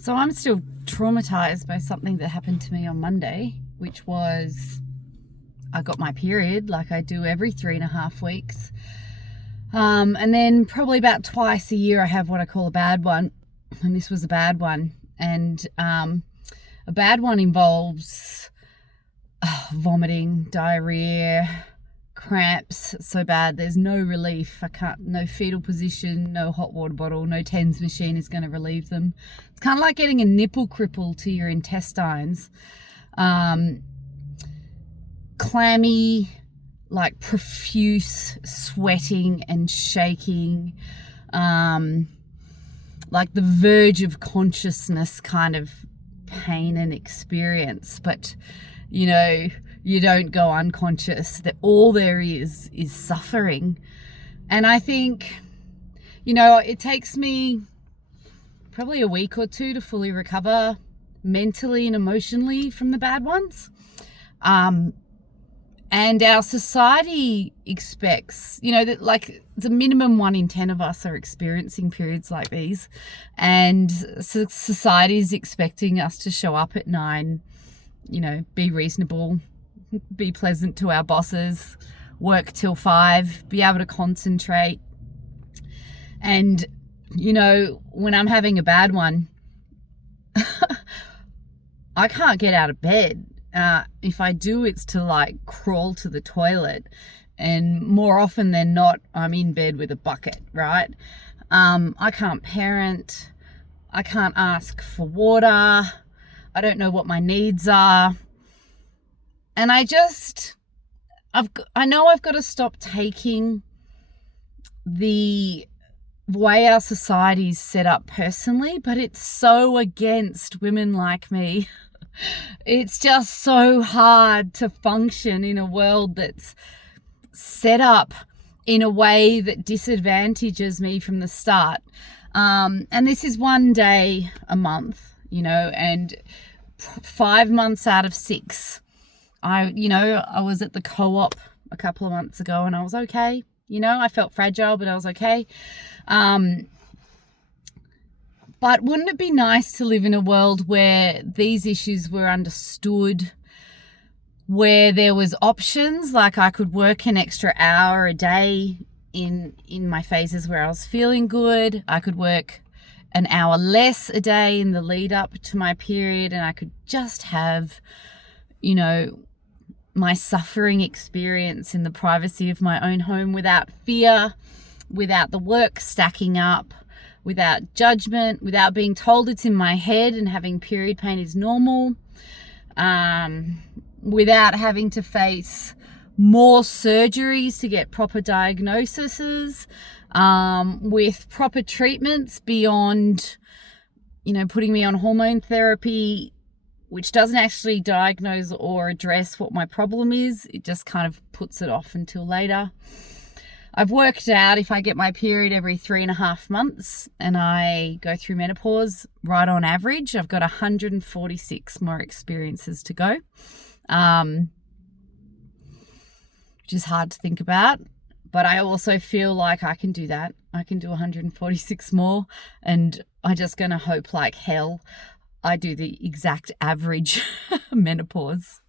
So I'm still traumatized by something that happened to me on Monday, which was I got my period like I do every 3.5 weeks. And then probably about twice a year I have what I call a bad one. And this was a bad one. And a bad one involves vomiting, diarrhea, cramps so bad there's no relief. No fetal position, no hot water bottle, no TENS machine is going to relieve them. It's kind of like getting a nipple cripple to your intestines. Clammy, like profuse sweating and shaking, like the verge of consciousness kind of pain and experience. But you don't go unconscious. That all there is suffering. And I think, it takes me probably a week or two to fully recover mentally and emotionally from the bad ones. And our society expects, that like the minimum 1 in 10 of us are experiencing periods like these. And society is expecting us to show up at 9, be reasonable, be pleasant to our bosses, work till 5, be able to concentrate. And, when I'm having a bad one, I can't get out of bed. If I do, it's to like crawl to the toilet. And more often than not, I'm in bed with a bucket, right? I can't parent. I can't ask for water. I don't know what my needs are. And I know I've got to stop taking the way our society is set up personally, but it's so against women like me. It's just so hard to function in a world that's set up in a way that disadvantages me from the start. And this is 1 day a month, and 5 months out of 6, I was at the co-op a couple of months ago and I was okay. I felt fragile, but I was okay. But wouldn't it be nice to live in a world where these issues were understood, where there was options, like I could work an extra hour a day in my phases where I was feeling good. I could work an hour less a day in the lead up to my period, and I could just have, my suffering experience in the privacy of my own home without fear, without the work stacking up, without judgment, without being told it's in my head and having period pain is normal, without having to face more surgeries to get proper diagnoses, with proper treatments beyond, putting me on hormone therapy, which doesn't actually diagnose or address what my problem is. It just kind of puts it off until later. I've worked out if I get my period every 3.5 months and I go through menopause, right on average, I've got 146 more experiences to go, which is hard to think about. But I also feel like I can do that. I can do 146 more, and I'm just going to hope like hell I do the exact average menopause.